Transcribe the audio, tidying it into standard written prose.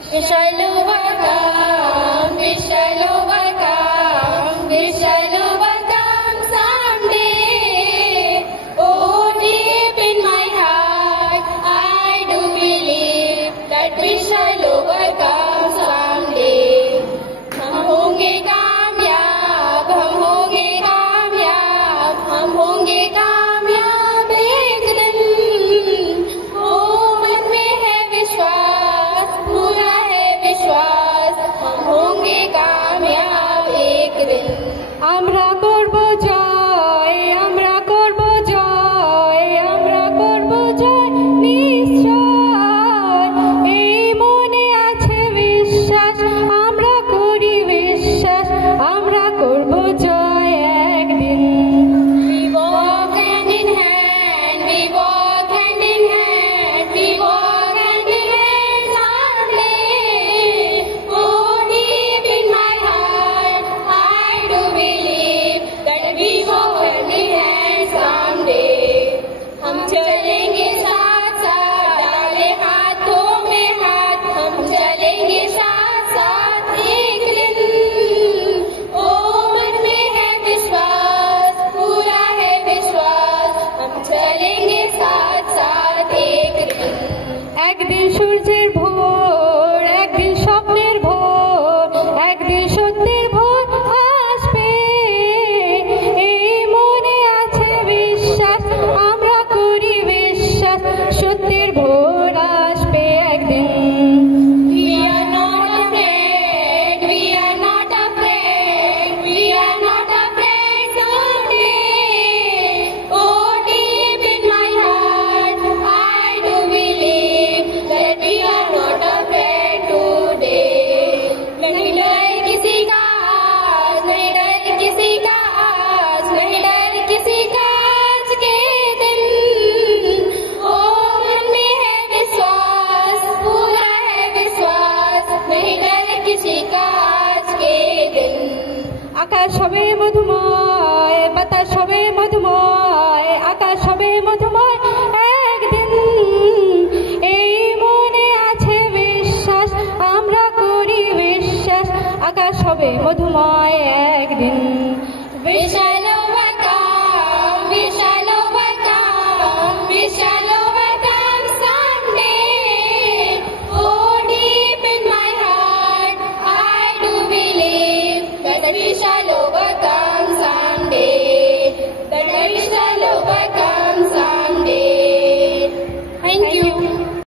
We shall overcome, we shall overcome, we shall overcome someday. Oh, deep in my heart, I do believe that we shall overcome someday. हम होंगे कामयाब, हम होंगे कामयाब, हम होंगे कामयाब एक दिन। ओ मन में है विश्वास, पूरा है विश्वास, हम होंगे कामयाब एक दिन। আমরা করব জয়, আমরা করব জয়, আমরা করব জয় নিশ্চয়। এই মনে আছে বিশ্বাস, আমরা করি বিশ্বাস, আমরা করব জয় একদিন। We walk hand in hand, we walk hand in hand, we walk hand in hand someday. Oh, deep in my heart, I do believe that we walk hand in hand someday. हम चलेंगे साथ साथ, डाले हाथों में हाथ, हम चलेंगे साथ साथ एक दिन। ओ मन में है विश्वास, पूरा है विश्वास, हम चलेंगे साथ साथ एक दिन। একদিন সূর্যের